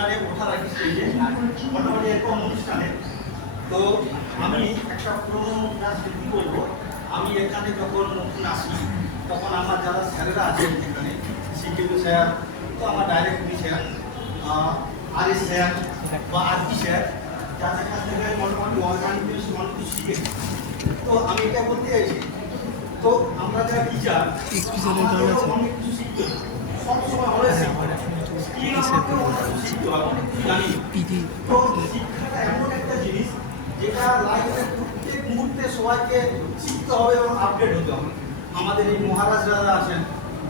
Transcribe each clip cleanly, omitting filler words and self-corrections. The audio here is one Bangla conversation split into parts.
এখানে ওঠার আগে স্টেজে মোটামুটি এরকম অনুষ্ঠানে তো আমি একটা পুরোনো স্মৃতি বলবো। আমি এখানে যখন নতুন আসি তখন আমার যারা স্যারেরা আছেন এখানে সিকিউ স্যার, তো আমার ডাইরেক্টরি স্যার, আর এস স্যার বা আরপি স্যার, যাদের কাছ থেকে মোটামুটি অর্গানিক অনেক কিছু শিখেছি। তো আমি এটা বলতে চাইছি, তো আমরা যারা টিচার অনেক কিছু শিখতে হবে, সবসময় হলে শিখতে হবে, অনেক কিছু জানি। তো শিক্ষাটা এমন একটা জিনিস যেটা লাইফের প্রত্যেক মুহূর্তে সবাইকে শিখতে হবে এবং আপডেট হতে হবে। আমাদের এই মহারাজ যারা আছেন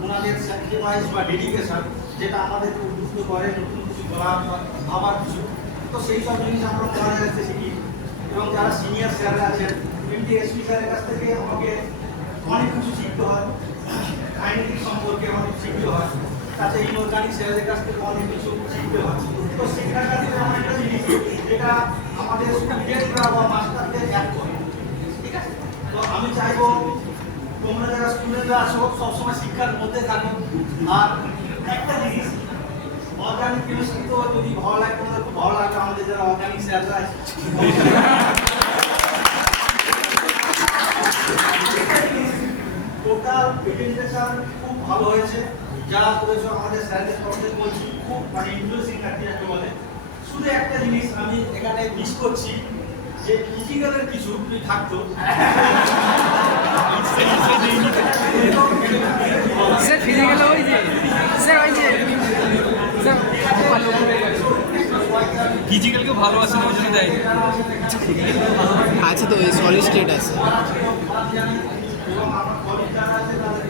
ওনাদের স্যাক্রিফাইস বা ডেডিকেশন যেটা আমাদেরকে উদ্বুদ্ধ করে নতুন কিছু করার বা ভাবার কিছু, তো সেই সব জিনিস আমরা মহারাজের কাছে শিখি। এবং যারা সিনিয়র স্যাররা আছেন এমটি এসপি স্যারের কাছ থেকে আমাকে অনেক কিছু শিখতে হয়, কাইনেটিক সম্পর্কে অনেক শিখতে হয়, তাতে ইনঅর্গানিক স্যারের কাছ থেকে অনেক কিছু শিখতে হয়। তো শিক্ষার কাছে এমন একটা জিনিস যেটা আমাদের স্টুডেন্টরা বা মাস্টারদের অ্যাড করে, ঠিক আছে? তো আমি চাইবো তোমরা যারা স্টুডেন্টরা আছো সবসময় শিক্ষার মধ্যে থাকো। আর একটা জিনিস, অর্গানিক কেমিস্ট্রি তো যদি ভালো লাগে, তোমাদের খুব ভালো লাগবে আমাদের যারা অর্গানিক স্যাররা আছে। টোটাল প্রেজেন্টেশন খুব ভালো হয়েছে, যা করেছো আমাদের স্যারদের তরফ থেকে বলছি খুব মানে ইন্টারেস্টিং লাগছে যাকে বলে। শুধু একটা জিনিস আমি এখানে মিস করছি, যে ফিজিক্যালের কিছু যদি থাকতো স্যার ফিজিক্যাল ওই যে স্যার ওই যে স্যার ভালো ফিজিক্যালকে ভালোবাসে না ওই জন্য দেয় আছে তো এই সলিড স্টেট আছে। এবং আমার কলিগ যারা আছে তাদের